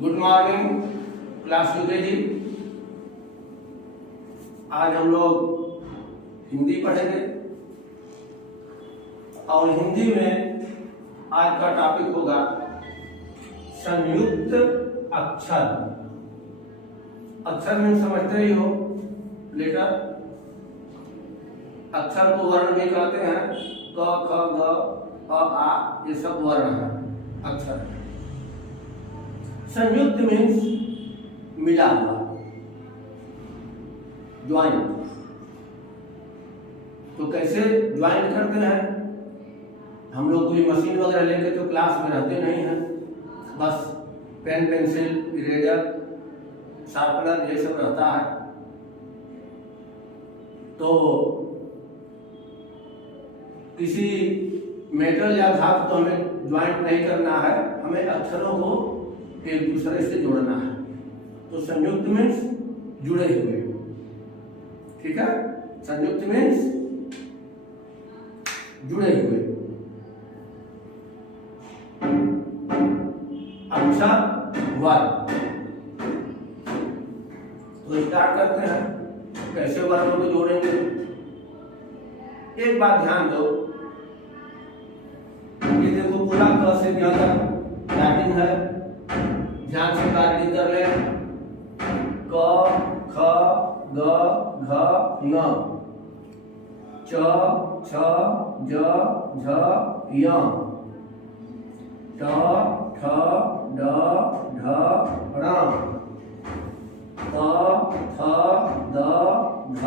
Good morning class UKG. आज हम लोग हिंदी पढ़ेंगे और हिंदी में आज का टॉपिक होगा संयुक्त अक्षर। अक्षर में समझते ही हो, लेटर। अक्षर को वर्ण भी कहते हैं, क ख ग अ आ, ये सब वर्ण है अक्षर। संयुक्त मीन्स मिला हुआ, ज्वाइंट। तो कैसे ज्वाइंट करते हैं? हम लोग कोई मशीन वगैरह लेके तो क्लास में रहते नहीं हैं, बस पेन पेंसिल इरेजर शार्पनर ये सब रहता है। तो किसी मेटल या धातु को हमें ज्वाइंट नहीं करना है, हमें अक्षरों को एक दूसरे से जोड़ना है। तो संयुक्त मीन्स जुड़े हुए, ठीक है। संयुक्त मीन्स जुड़े हुए। अक्षर वर्ग। तो स्टार्ट करते हैं, कैसे वर्गों को जोड़ेंगे। एक बात ध्यान दो, ये देखो पूरा क से क्या तक स्टार्टिंग है, ध्यान से कार्य कर ले। क ख ग घ ङ, च छ ज झ य, ट ठ ड ढ ण, त थ द ध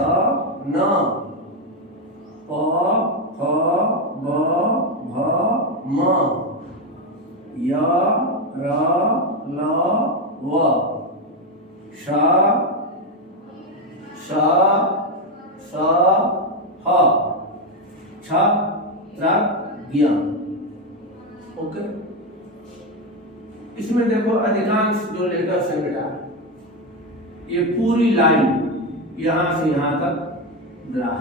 न, प फ ब भ म, य र ल व, श श स ह, छ त्र ज्ञ। ओके। इसमें देखो अधिकांश जो लेटर्स हैं बेटा, ये पूरी लाइन यहां से यहां तक ग्राह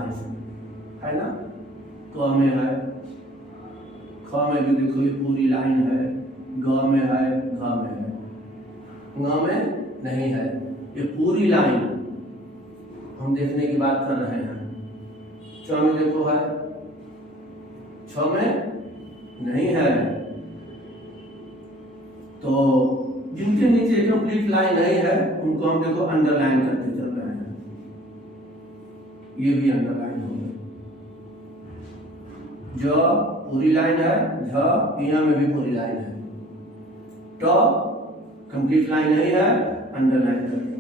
है ना। क में है, ख में भी देखो ये पूरी लाइन है, ग में है, घ में है, ङ में नहीं है। ये पूरी लाइन हम देखने की बात कर रहे हैं। च में देखो है, छ में नहीं है। तो जिनके नीचे कंप्लीट लाइन नहीं है उनको हम देखो अंडरलाइन करते चल रहे हैं। ये भी अंडरलाइन हो गया। ज पूरी लाइन है, झ यहाँ में भी पूरी लाइन है। ट कंप्लीट लाइन नहीं है, अंडरलाइन करेंगे।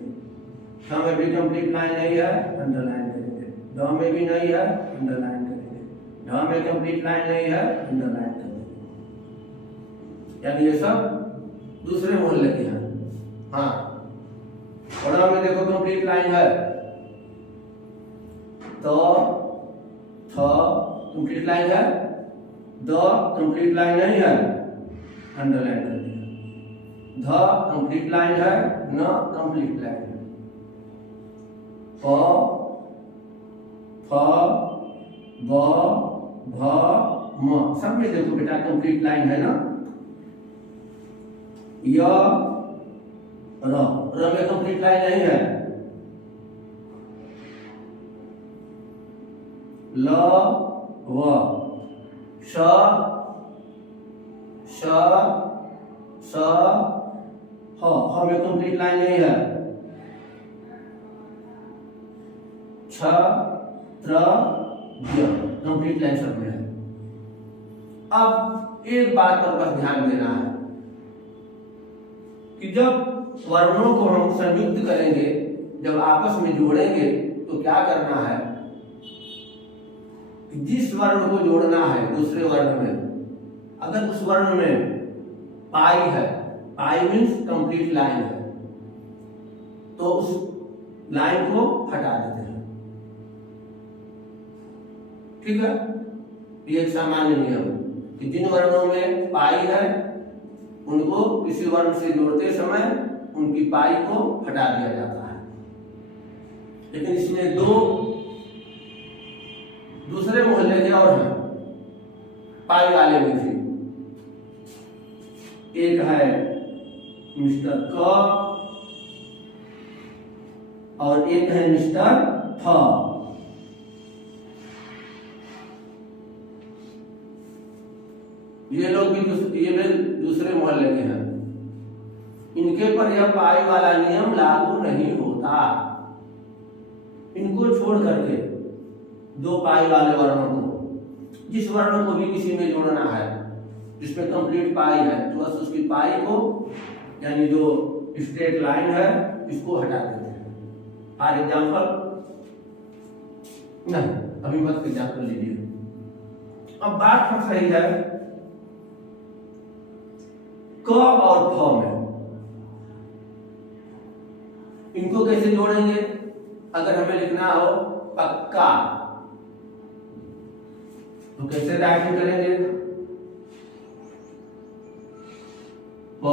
ठ में भी कंप्लीट लाइन नहीं है, अंडरलाइन करेंगे। ड में भी नहीं है, अंडरलाइन करेंगे। ढ में कंप्लीट लाइन नहीं है, अंडरलाइन करेंगे। यानी ये सब दूसरे मोहल्ले के हैं। हाँ, और में देखो कंप्लीट लाइन है, तो थ कंप्लीट लाइन है, द कंप्लीट लाइन नहीं है, अंडरलाइन कर दिया। ध कंप्लीट लाइन है, न कंप्लीट लाइन है। प फ ब भ म, सब में देखो बेटा कंप्लीट लाइन है ना। य र में कंप्लीट लाइन नहीं है। ल व, श श स ह में कंप्लीट लाइन नहीं है। छ त्र ज्ञ कंप्लीट लाइन सब में है। अब एक बात पर बस ध्यान देना है कि जब वर्णों को हम संयुक्त करेंगे, जब आपस में जोड़ेंगे, तो क्या करना है कि जिस वर्ण को जोड़ना है दूसरे वर्ण में, अगर उस वर्ण में पाई है, पाई मीन्स कंप्लीट लाइन है, तो उस लाइन को हटा देते हैं। ठीक है। ये एक सामान्य नियम कि जिन वर्णों में पाई है उनको किसी वर्ण से जोड़ते समय उनकी पाई को हटा दिया जाता है। लेकिन इसमें दो दूसरे मोहल्ले के और हैं पाई वाले में भी। एक है मिस्टर क और एक है मिस्टर फ। ये लोग भी ये भी दूसरे मोहल्ले के हैं। इनके पर यह पाई वाला नियम लागू नहीं होता। इनको छोड़ करके दो पाई वाले वर्णों को, जिस वर्ण को भी किसी में जोड़ना है जिसमें कंप्लीट पाई है, तो बस उसकी पाई को यानी जो स्ट्रेट लाइन है इसको हटा देते हैं। फॉर एग्जाम्पल, नहीं अभी मत एग्जाम्पल लीजिए। अब बात तो सही है, क और फ में इनको कैसे जोड़ेंगे? अगर हमें लिखना हो पक्का तो कैसे राइटिंग करेंगे? प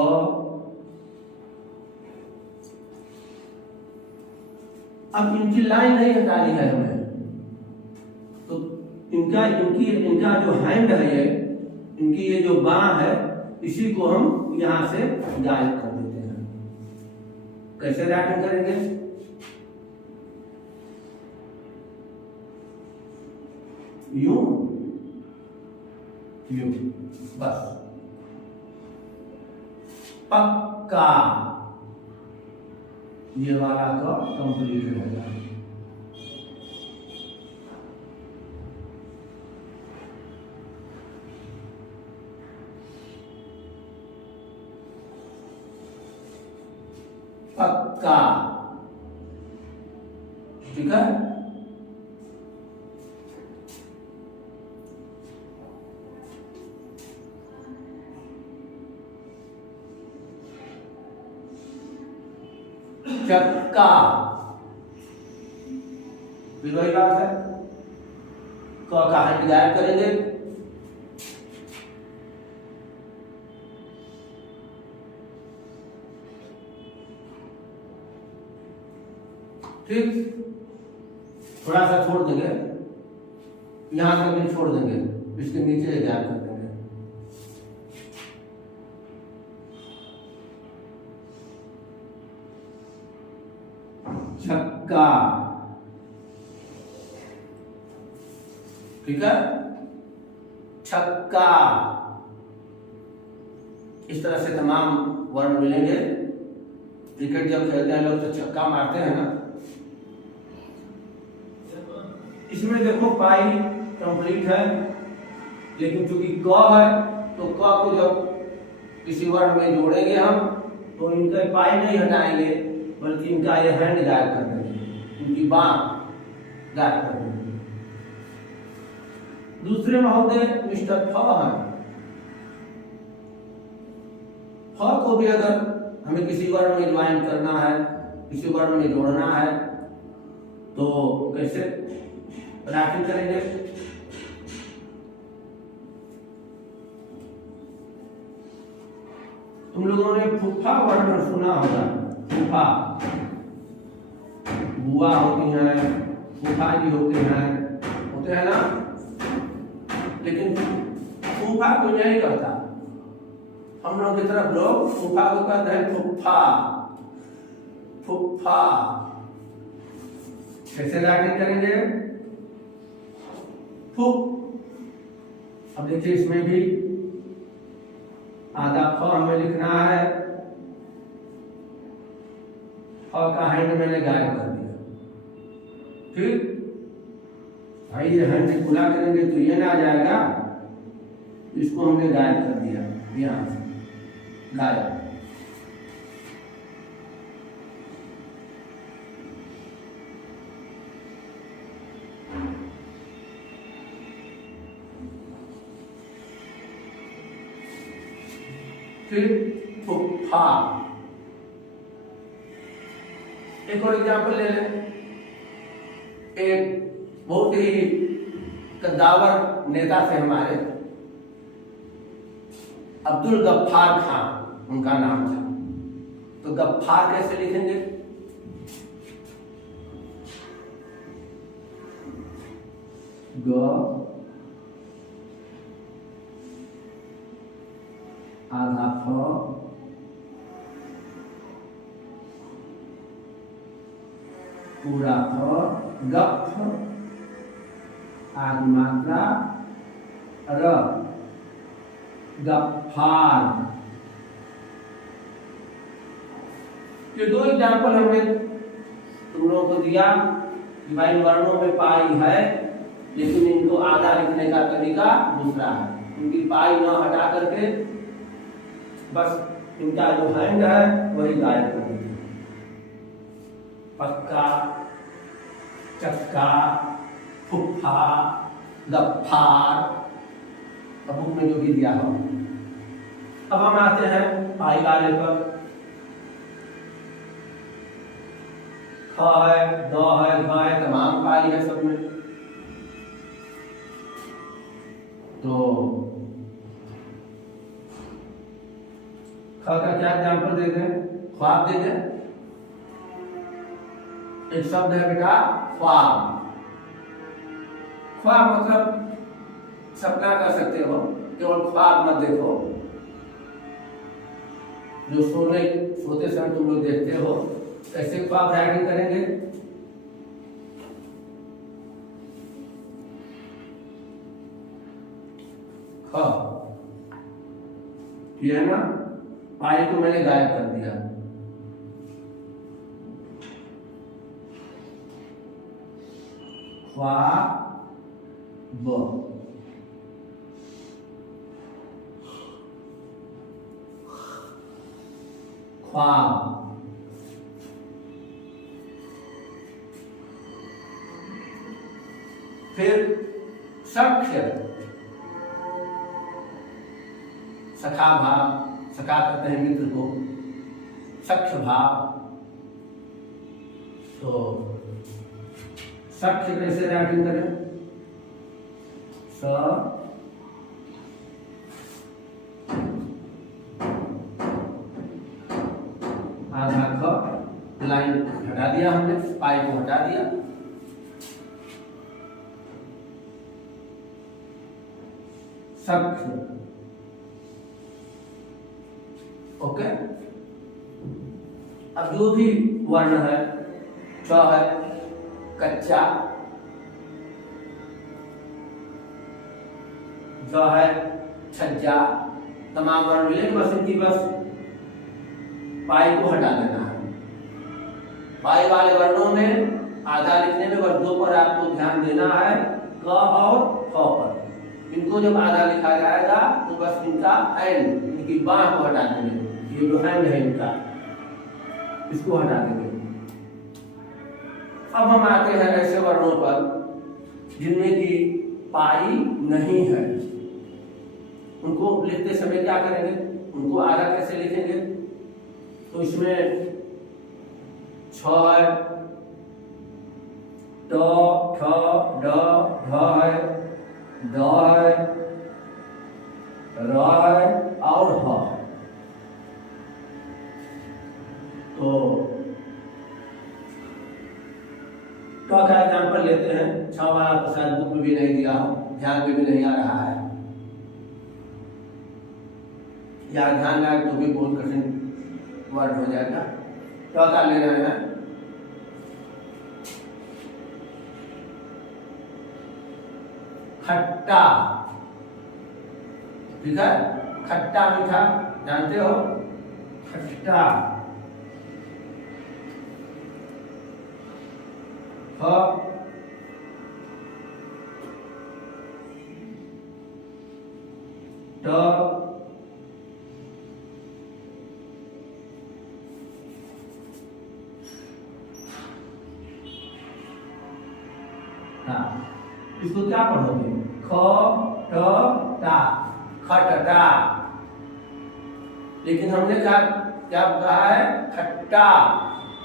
अब इनकी लाइन नहीं हटानी है हमें, तो इनका जो हैंड है ये, इनकी ये जो बांह है, इसी को हम यहां से गायब कर देते हैं। कैसे राइटिंग करेंगे? यूं यूं, बस पक्का। ये वाला तो कंप्लीट हो गया। पक्का, ठीक है। चक्का, फिर वही बात है, क का हैंड गायब करेंगे, ठीक। थोड़ा सा छोड़ देंगे, यहां तक भी छोड़ देंगे, इसके नीचे गायब कर देंगे। छक्का, ठीक है। छक्का, इस तरह से तमाम वर्ण मिलेंगे। क्रिकेट जब खेलते हैं लोग तो छक्का मारते हैं ना। इसमें देखो पाई कंप्लीट है, लेकिन चूंकि क है तो क को जब किसी वर्ण में जोड़ेंगे हम तो इनका पाई नहीं हटाएंगे, बल्कि इनका ये हैंड गायब कर देंगे, इनकी बांह गायब कर देंगे। दूसरे महोदय मिस्टर फ है। फ को भी अगर हमें किसी वर्ण में ज्वाइन करना है, किसी वर्ण में जोड़ना है, तो कैसे राइटिंग करेंगे? तुम लोगों ने फूफा वर्ण सुना होगा। फूफा, बुआ होती हैं, फूफा जी होते हैं ना। लेकिन फूफा को नहीं कहता, हम लोग की तरफ लोग फूफा को कहते हैं फूफा। फूफा कैसे राइटिंग करेंगे? अब देखिए इसमें भी आधा फ हमें लिखना है, फ का हैंड मैंने गायब कर दिया, ठीक। भाई ये हैंड खुला करेंगे तो ये ना आ जाएगा, इसको हमने गायब कर दिया, यहां से गायब। फिर फूफा। एक और एग्जाम्पल ले लें। एक बहुत ही कद्दावर नेता थे हमारे, अब्दुल गफ्फार खान उनका नाम था। तो गफ्फार कैसे लिखेंगे? ग आधा फ पूरा फ, गफ, आदि मात्रा र, गफ्फार। ये दो एग्जाम्पल हमने तुम लोगों को दिया कि भाई वर्णों में पाई है, लेकिन इनको आधा लिखने का तरीका दूसरा है। इनकी पाई न हटा करके बस इनका जो हैंड है वही गायब कर दीजिए। पक्का, चक्का, फुफ्फा, गफ्फार, बुक में जो भी दिया हो। अब हम आते हैं पाई वाले पर। ख है, द है, घ है, तमाम पाई है सब में। तो ख का क्या एग्जाम्पल देते हैं? ख्वाब देते हैं। एक शब्द है बेटा ख्वाब। ख्वाब मतलब सपना कर सकते हो, केवल ख्वाब मत देखो। जो सोते समय तुम लोग देखते हो, कैसे ख्वाब राइटिंग करेंगे? ख ये है ना, पाई को मैंने गायब कर दिया। ख्वाब, ख्वाब, फिर सख्य, सखा भाव, सखा कहते हैं मित्र को, सख्य भाव। तो सख्य कैसे राइटिंग करें? स आधा ख, लाइन हटा दिया हमने, पाई को हटा दिया। सख्य, ओके। अब जो भी वर्ण है, च है, कच्चा, ज है, छज्जा, तमाम वर्ण मिले, बस इनकी बस पाई को हटा देना है। पाई वाले वर्णों में आधा लिखने में बस दो पर आपको ध्यान देना है, क और ख पर। इनको जब आधा लिखा जाएगा तो बस इनका एंड, इनकी बाह को हटा देंगे। ये जो हैंड है इनका, इसको हटा देंगे। अब हम आते हैं ऐसे वर्णों पर जिनमें की पाई नहीं है। उनको लिखते समय क्या करेंगे? उनको आधा कैसे लिखेंगे? तो इसमें छ है, ट, ठ, ड, ढ है, द है, र है और ह। तो का एग्जाम्पल लेते हैं। छ वाला तो शायद बुक में भी नहीं दिया हो, ध्यान में भी नहीं आ रहा है, या ध्यान में तो भी बहुत कठिन वर्ड हो जाएगा। तो क्या ले रहे हैं? खट्टा, ठीक है, खट्टा मीठा जानते हो, खट्टा। ट, इसको क्या पढ़ोगे? ख, ट, टा, खटटा। लेकिन हमने क्या कहा है? खट्टा।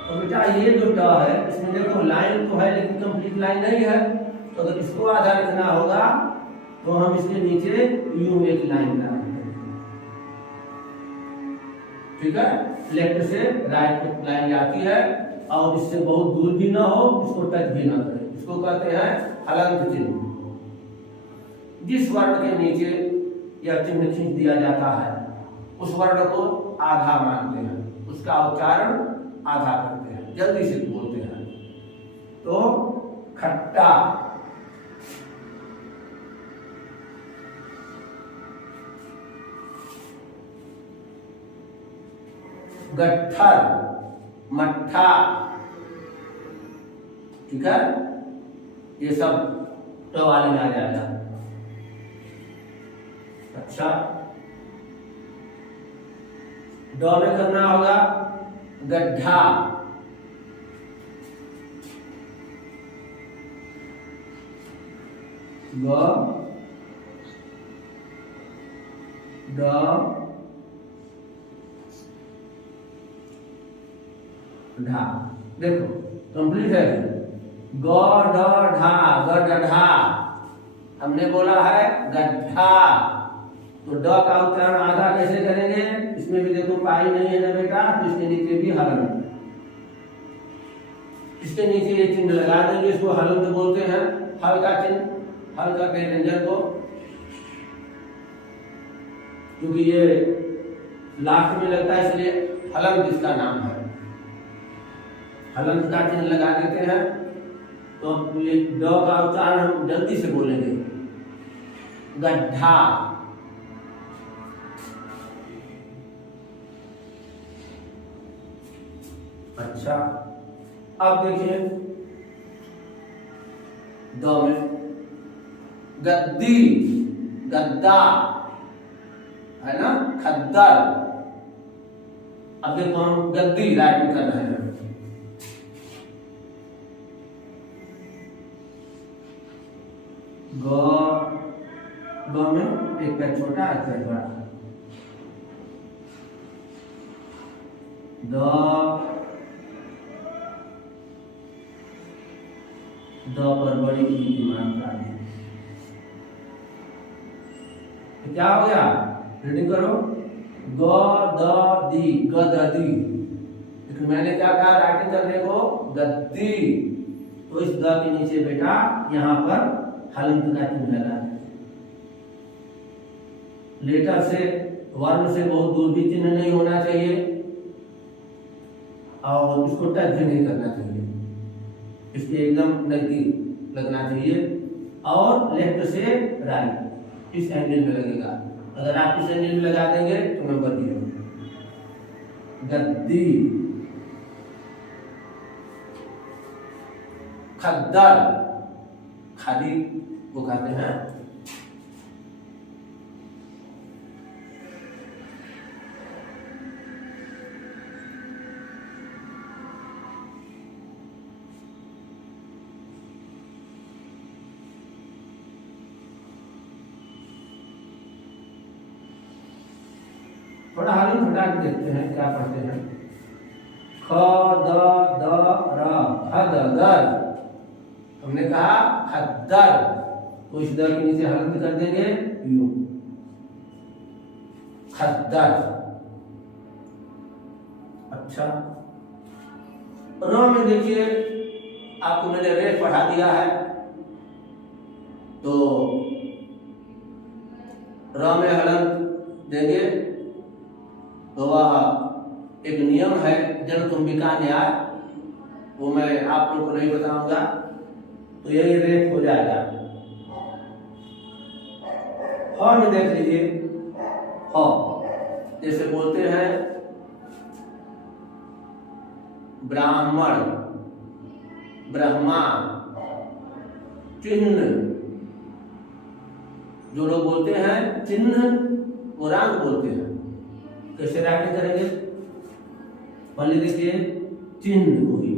तो बेटा ये जो ट है, इसमें देखो लाइन तो है लेकिन कंप्लीट लाइन नहीं है। तो अगर इसको आधा लिखना होगा तो हम इसके नीचे यूं एक लाइन बनाएंगे, ठीक है। लेफ्ट से राइट लाइन जाती है और इससे बहुत दूर भी ना हो, इसको टच भी ना करे। इसको कहते हैं हलंत चिन्ह। जिस वर्ण के नीचे यह चिन्ह खींच दिया जाता है उस वर्ण को आधा मानते हैं, उसका उच्चारण आधा करते हैं, जल्दी से बोलते हैं। तो खट्टा। गट्ठर, मट्ठा, ठीक है, ये सब ट वाले में आ जाएगा। अच्छा, ड में करना होगा गड्ढा, ग ड ढा। देखो कंप्लीट है। ग ड ढा, गड्ढा। हमने बोला है गड्ढा, तो ड का उच्चारण आधा कैसे करेंगे? इसमें भी देखो पाई नहीं है ना बेटा, तो इसके नीचे भी हलंत, इसके नीचे ये चिन्ह लगा देंगे, इसको हलंत बोलते हैं। हल का चिन्ह, हल करके व्यंजन को, क्योंकि ये लास्ट में लगता है इसलिए हलंत इसका नाम है। हलंत का चिन्ह लगा देते हैं, तो ये ड का उच्चारण हम जल्दी से बोलेंगे, गड्ढा। अच्छा, अब देखिए द में गद्दी, गद्दा है ना, खद्दर। अब देखो हम गद्दी राइटिंग कर रहे हैं। ग में एक पैर छोटा, एक पैर बड़ा। द पर बड़ी की मात्रा है। तो क्या हो गया? रीडिंग करो, ग द दी, गददी। लेकिन मैंने क्या कहा राइटिंग करने को? गद्दी। तो इस द के नीचे बेटा यहाँ पर हलंत का चिन्ह लगा है। लेटर से, वर्ण से बहुत दूर भी चिन्ह नहीं होना चाहिए, और इसको टच भी नहीं करना चाहिए, इसके एकदम नजदीक लगना चाहिए। और लेफ्ट से राइट इस एंगल में लगेगा। अगर आप इस एंगल में लगा देंगे तो नंबर 0। गद्दी, खद्दर, खादी को कहते हैं। थोड़ा हाल घटा के देखते हैं क्या पढ़ते हैं। ख द र, खद्दर। हमने कहा खद्दर, तो इस द के नीचे हलंत कर देंगे यू, खद्दर। अच्छा, र में देखिए आपको मैंने रे पढ़ा दिया है, तो र में हलंत देंगे। तो वह एक नियम है जन कुंभिका न्याय, वो मैं आप लोग को नहीं बताऊंगा, तो यही रेट हो जाएगा। ह में देख लीजिए, ह जैसे बोलते हैं ब्राह्मण, ब्रह्मा, चिन्ह। जो लोग बोलते हैं चिन्ह, वो राग बोलते हैं। कैसे राइटिंग करेंगे? पहले देखिए चिन्ह हुई,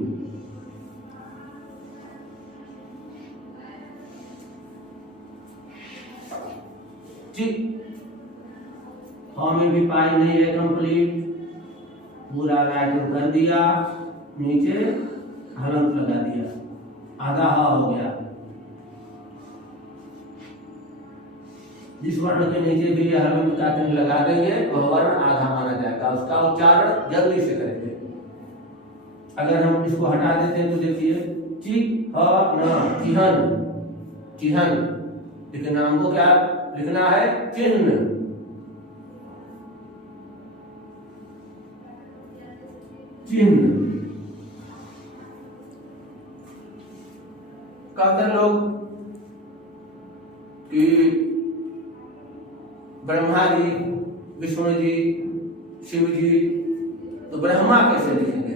हमें भी पाई नहीं है कंप्लीट, पूरा राइटिंग कर दिया, नीचे हलंत लगा दिया, आधा ह हो गया। जिस वर्ण के नीचे भी हलंत का चिन्ह लगा देंगे वह वर्ण आधा माना जाएगा, उसका उच्चारण जल्दी से करेंगे। अगर हम इसको हटा देते हैं तो देखिए ची ह न, चिहन, चिहन। लेकिन हमको क्या लिखना है? चिन्ह, चिन्ह। कहते हैं लोग कि ब्रह्मा जी, विष्णु जी, शिव जी, तो ब्रह्मा कैसे लिखेंगे?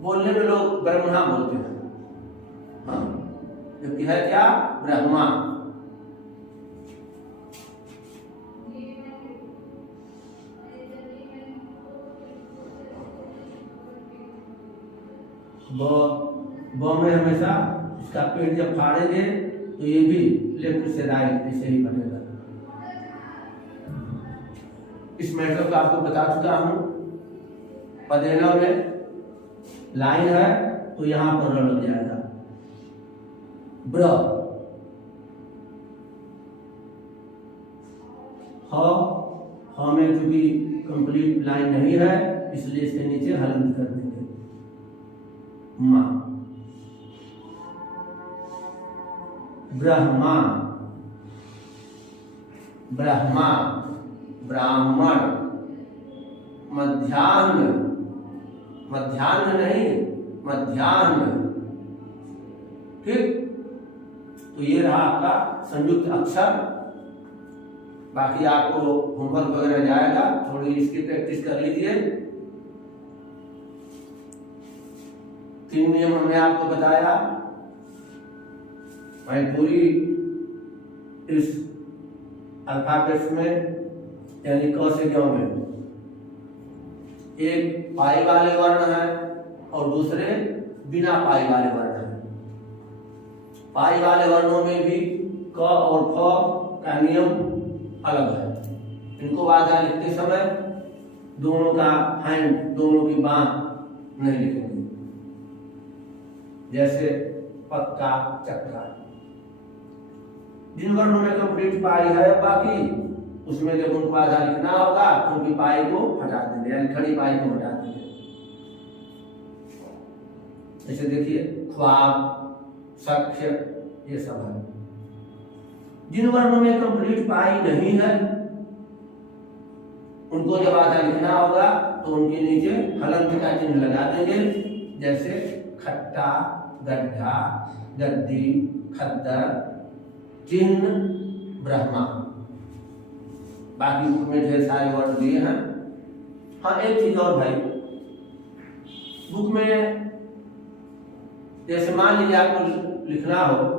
बोलने में लोग ब्रह्मा बोलते हैं, हाँ, जबकि है क्या? ब्रह्मा। ब में हमेशा इसका पेट जब फाड़ेंगे तो ये भी लेफ्ट से राइट ऐसे ही बनेगा। इस मैटर को आपको बता चुका हूं। पदेना में लाइन है तो यहां पर र लग जाएगा। ब्र, ह में चूंकि कंप्लीट लाइन नहीं है इसलिए इसके नीचे हलंत कर देंगे। मा, ब्रह्मा, ब्रह्मा, ब्राह्मण, मध्याह्न, मध्याह्न नहीं मध्याह्न, ठीक। तो ये रहा आपका संयुक्त अक्षर। बाकी आपको होमवर्क वगैरह जाएगा, थोड़ी इसकी प्रैक्टिस कर लीजिए। 3 नियम हमने आपको बताया। मैं पूरी इस अल्फाबेट्स में यानी क से ग में एक पाई वाले वर्ण है और दूसरे बिना पाई वाले वर्ण है। पाई वाले वर्णों में भी क और फ का नियम अलग है। इनको वाजा लिखते समय दोनों का हैंड, दोनों की बांह नहीं लिखेंगे, जैसे पक्का, चक्का। जिन वर्णों में कंप्लीट पाई है बाकी उसमें जब उनको आधा लिखना होगा तो उनकी पाई को हटा देंगे, यानी खड़ी पाई को हटा देंगे। जैसे देखिए ख्वाब, सख्य, ये सब है। जिन वर्णों में कंप्लीट पाई नहीं है उनको जब आधा लिखना होगा तो उनके नीचे हलंत का चिन्ह लगा देंगे, जैसे खट्टा, गड्ढा, गद्दी, खद्दर, चिन्ह, ब्रह्मा। बाकी बुक में ढेर सारे वर्ड दिए हैं। हाँ, एक चीज और भाई, बुक में जैसे मान लीजिए आपको लिखना हो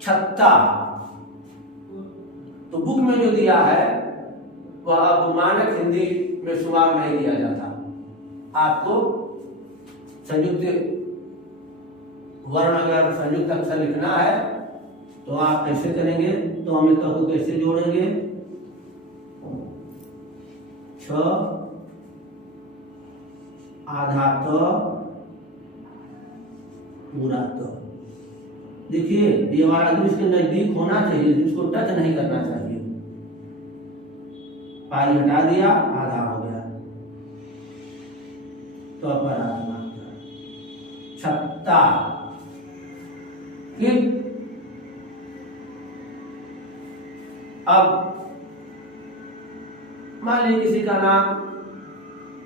छत्ता, तो बुक में जो दिया है वह अब मानक हिंदी में शुमार नहीं दिया जाता। आपको संयुक्त वर्ण अगर संयुक्त अक्षर लिखना है तो आप कैसे करेंगे? तो हम क को कैसे जोड़ेंगे? छ, आधा त, पूरा त। देखिए ये वाला तो इसके नजदीक होना चाहिए, इसको टच नहीं करना चाहिए। पाई हटा दिया, आधा हो गया, तो पर आधा छत्ता, ठीक। अब मान लीजिए किसी का नाम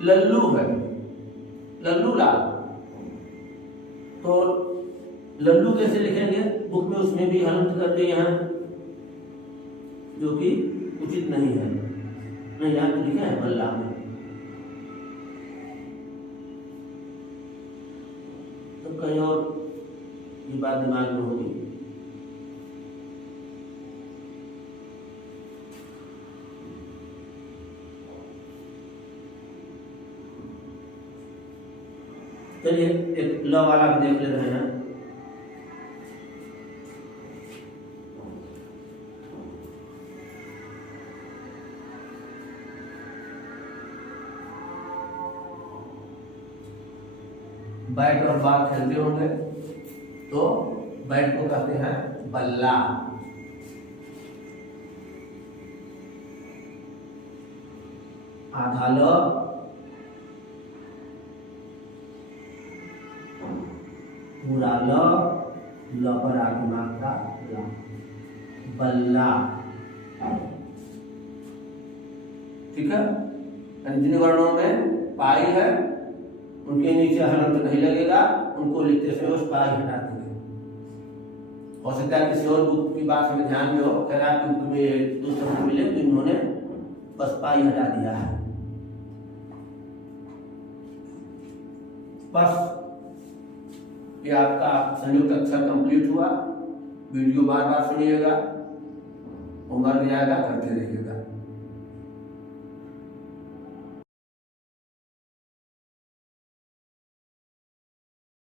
लल्लू है, लल्लू लाल, तो लल्लू कैसे लिखेंगे? बुक में उसमें भी हलंत कर दिए हैं, जो कि उचित नहीं है। नहीं, यहाँ पे लिखा है बल्ला में, तो कहीं और ये बात दिमाग में होगी। चलिए एक ल वाला भी देख ले रहे हैं। बैट और बॉल खेलते होंगे तो बैट को कहते हैं बल्ला, आधा ल, पूरा ल पर आगे मात्रा ला, बल्ला, ठीक है। जिन वर्णों में पाई है उनके नीचे हलंत नहीं लगेगा, उनको लिखते समय उस पाई हटा देंगे। हो सकता है किसी और बुक की बात हमें ध्यान में हो, अगर आपकी बुक में दो शब्द मिले तो इन्होंने बस पाई हटा दिया है। बस ये आपका संयुक्त अक्षर कंप्लीट हुआ। वीडियो बार बार सुनिएगा, होमवर्क जाएगा, करते रहिएगा।